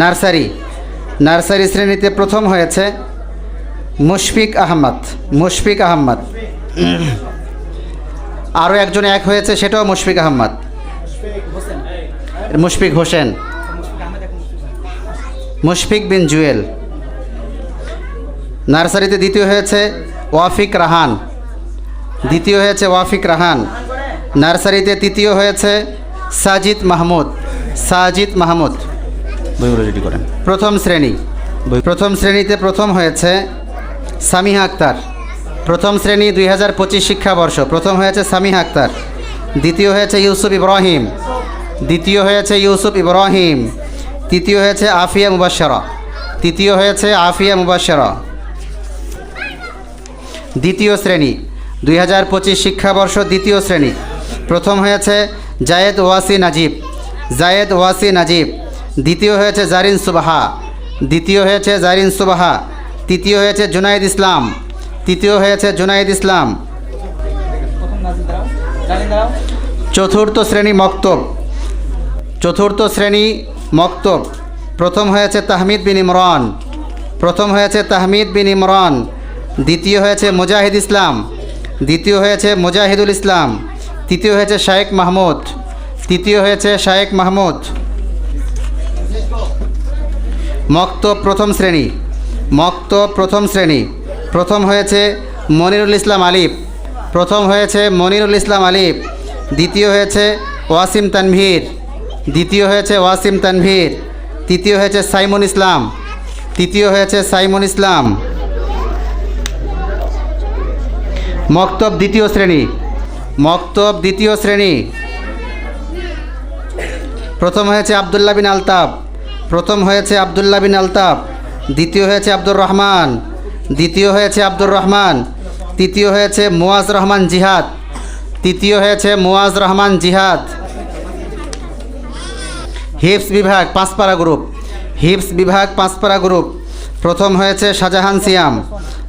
Nursery nursery শ্রেণীতে প্রথম হয়েছে মুশফিক আহমদ। মুশফিক আহমদ। আরও একজন এক হয়েছে, সেটাও মুশফিক আহমদ। মুশফিক হোসেন। মুশফিক বিন জুয়েল। নার্সারিতে দ্বিতীয় হয়েছে ওয়াফিক রাহান। দ্বিতীয় হয়েছে ওয়াফিক রাহান। নার্সারিতে তৃতীয় হয়েছে সাজিদ মাহমুদ। সাজিদ মাহমুদ। বইগুলো রেডি করেন। প্রথম শ্রেণীতে প্রথম হয়েছে সামিহা আক্তার। প্রথম শ্রেণী 2025 শিক্ষাবর্ষ প্রথম হয়েছে সামিহা আক্তার। দ্বিতীয় হয়েছে ইউসুফ ইব্রাহিম। দ্বিতীয় হয়েছে ইউসুফ ইব্রাহিম। তৃতীয় হয়েছে আফিয়া মুবাশশারা। তৃতীয় হয়েছে আফিয়া মুবাশশারা। দ্বিতীয় শ্রেণী 2025 শিক্ষাবর্ষ দ্বিতীয় শ্রেণী প্রথম হয়েছে জায়েদ ওয়াসি নাজিব। জায়েদ ওয়াসি নাজিব। দ্বিতীয় হয়েছে জারিন সুবাহা। দ্বিতীয় হয়েছে জারিন সুবাহা। তৃতীয় হয়েছে জুনাইদ ইসলাম। তৃতীয় হয়েছে জুনাইদ ইসলাম। চতুর্থ শ্রেণী মক্তব। চতুর্থ শ্রেণী মক্তব প্রথম হয়েছে তাহমিদ বিন ইমরান। প্রথম হয়েছে তাহমিদ বিন ইমরান। দ্বিতীয় হয়েছে মুজাহিদ ইসলাম। দ্বিতীয় হয়েছে মুজাহিদুল ইসলাম। তৃতীয় হয়েছে শায়েক মাহমুদ। তৃতীয় হয়েছে শায়েক মাহমুদ। মক্তব প্রথম শ্রেণী। মক্তব প্রথম শ্রেণী প্রথম হয়েছে মনিরুল ইসলাম আলিফ। প্রথম হয়েছে মনিরুল ইসলাম আলিফ। দ্বিতীয় হয়েছে ওয়াসিম তানভীর। দ্বিতীয় হয়েছে ওয়াসিম তানভীর। তৃতীয় হয়েছে সাইমুন ইসলাম। তৃতীয় হয়েছে সাইমুন ইসলাম। মক্তব দ্বিতীয় শ্রেণী। মক্তব দ্বিতীয় শ্রেণী প্রথম হয়েছে আবদুল্লাহ বিন আলতাফ। প্রথম হয়েছে আবদুল্লাহ বিন আলতাফ। দ্বিতীয় হয়েছে আব্দুর রহমান। দ্বিতীয় হয়েছে আব্দুর রহমান। তৃতীয় হয়েছে মুয়াজ রহমান জিহাদ। তৃতীয় হয়েছে মুয়াজ রহমান জিহাদ। হিফস বিভাগ পাঁচপাড়া গ্রুপ। হিফস বিভাগ পাঁচপাড়া গ্রুপ প্রথম হয়েছে শাহজাহান সিয়াম।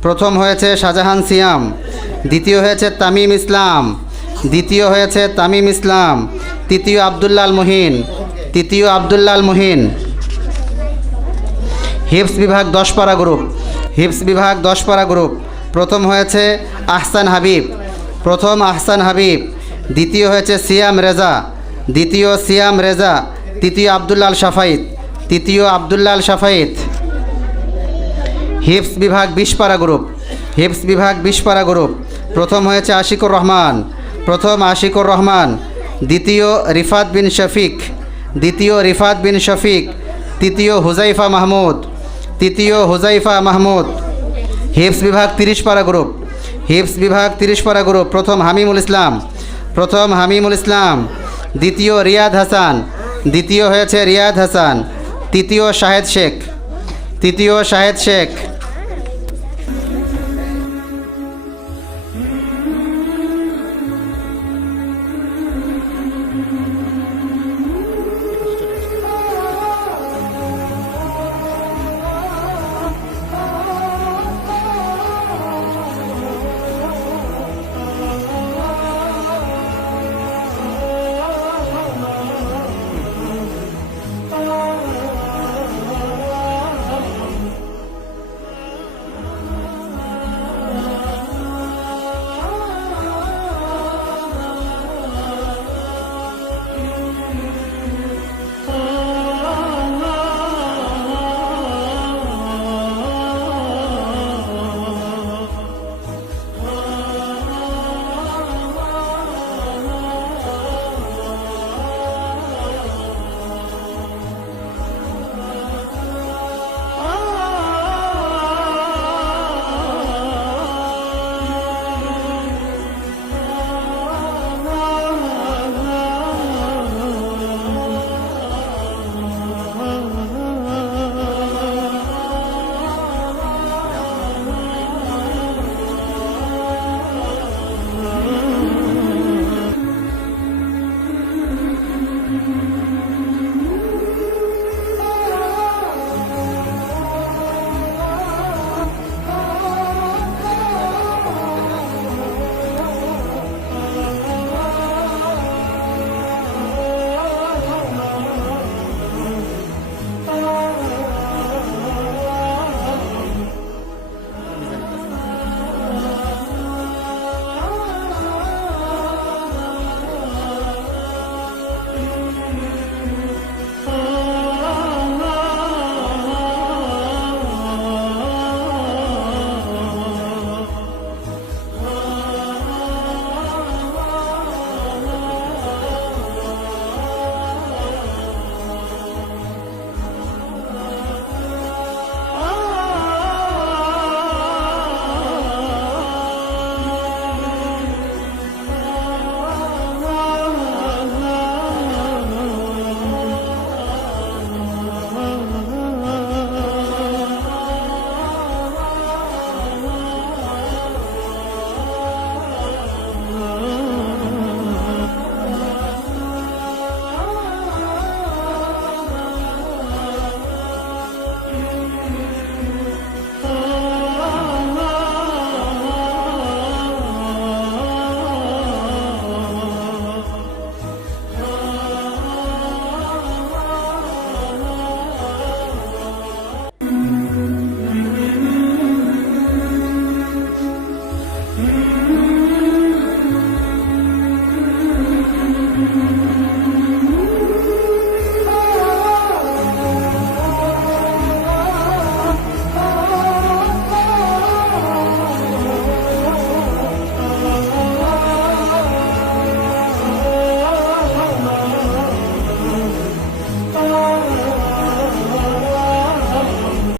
প্রথম হয়েছে শাহজাহান সিয়াম। দ্বিতীয় হয়েছে তামিম ইসলাম। দ্বিতীয় হয়েছে তামিম ইসলাম। তৃতীয় আবদুল্লাল মুহিন। তৃতীয় আবদুল্লাল মুহিন। হিফস বিভাগ 10 পাড়া গ্রুপ। হিফস বিভাগ 10 পাড়া গ্রুপ প্রথম হয়েছে আহসান হাবিব। প্রথম আহসান হাবিব। দ্বিতীয় হয়েছে সিয়াম রেজা। দ্বিতীয় সিয়াম রেজা। তৃতীয় আবদুল্লাল শাফাইত। তৃতীয় আবদুল্লাল শাফাইত। হিফস বিভাগ 20 পাড়া গ্রুপ। হিফস বিভাগ 20 পাড়া গ্রুপ প্রথম হয়েছে আশিকুর রহমান। প্রথম আশিকুর রহমান। দ্বিতীয় রিফাত বিন শফিক। দ্বিতীয় রিফাত বিন শফিক। তৃতীয় হুজাইফা মাহমুদ। তৃতীয় হুজাইফা মাহমুদ। হিফস বিভাগ 30 পাড়া গ্রুপ। হিফস বিভাগ 30 পাড়া গ্রুপ প্রথম হামিমুল ইসলাম। প্রথম হামিমুল ইসলাম। দ্বিতীয় রিয়াদ হাসান। দ্বিতীয় হয়েছে রিয়াদ হাসান। তৃতীয় শাহেদ শেখ। তৃতীয় শাহেদ শেখ।